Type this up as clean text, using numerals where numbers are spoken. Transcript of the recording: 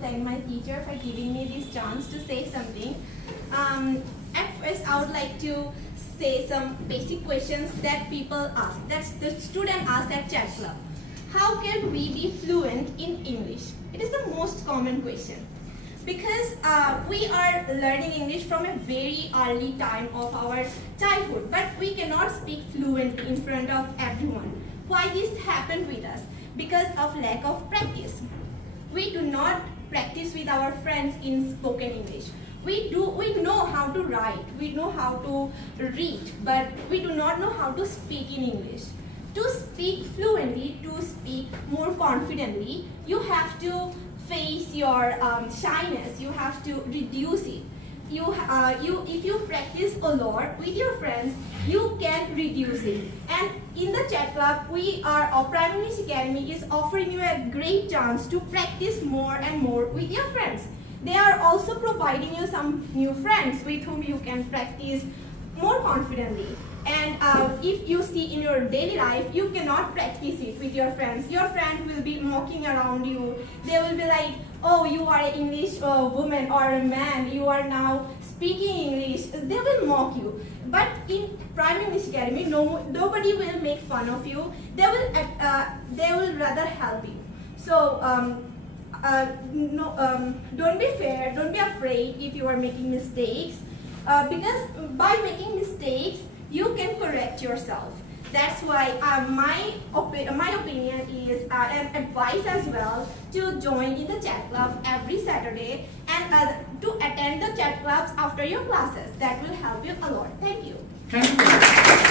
thank my teacher for giving me this chance to say something. At first, I would like to say some basic questions that people ask, that the student asks at chat club. How can we be fluent in English? It is the most common question. Because we are learning English from a very early time of our childhood, but we cannot speak fluently in front of everyone. Why this happened with us? Because of lack of practice. We do not practice with our friends in spoken English. We know how to write, we know how to read, but we do not know how to speak in English. To speak fluently, to speak more confidently, you have to face your shyness. You have to reduce it. If you practice a lot with your friends, you can reduce it. And in the chat club, Prime English Academy is offering you a great chance to practice more and more with your friends. They are also providing you some new friends with whom you can practice more confidently. And if you see in your daily life, you cannot practice it with your friends. Your friend will be mocking around you. They will be like, oh, you are an English woman or a man, you are now speaking English. They will mock you. But in Prime English Academy, nobody will make fun of you. They will rather help you. So don't be fair, don't be afraid if you are making mistakes. Because by making mistakes, you can correct yourself. That's why my opinion is an advice as well to join in the chat club every Saturday and to attend the chat clubs after your classes. That will help you a lot. Thank you. Thank you.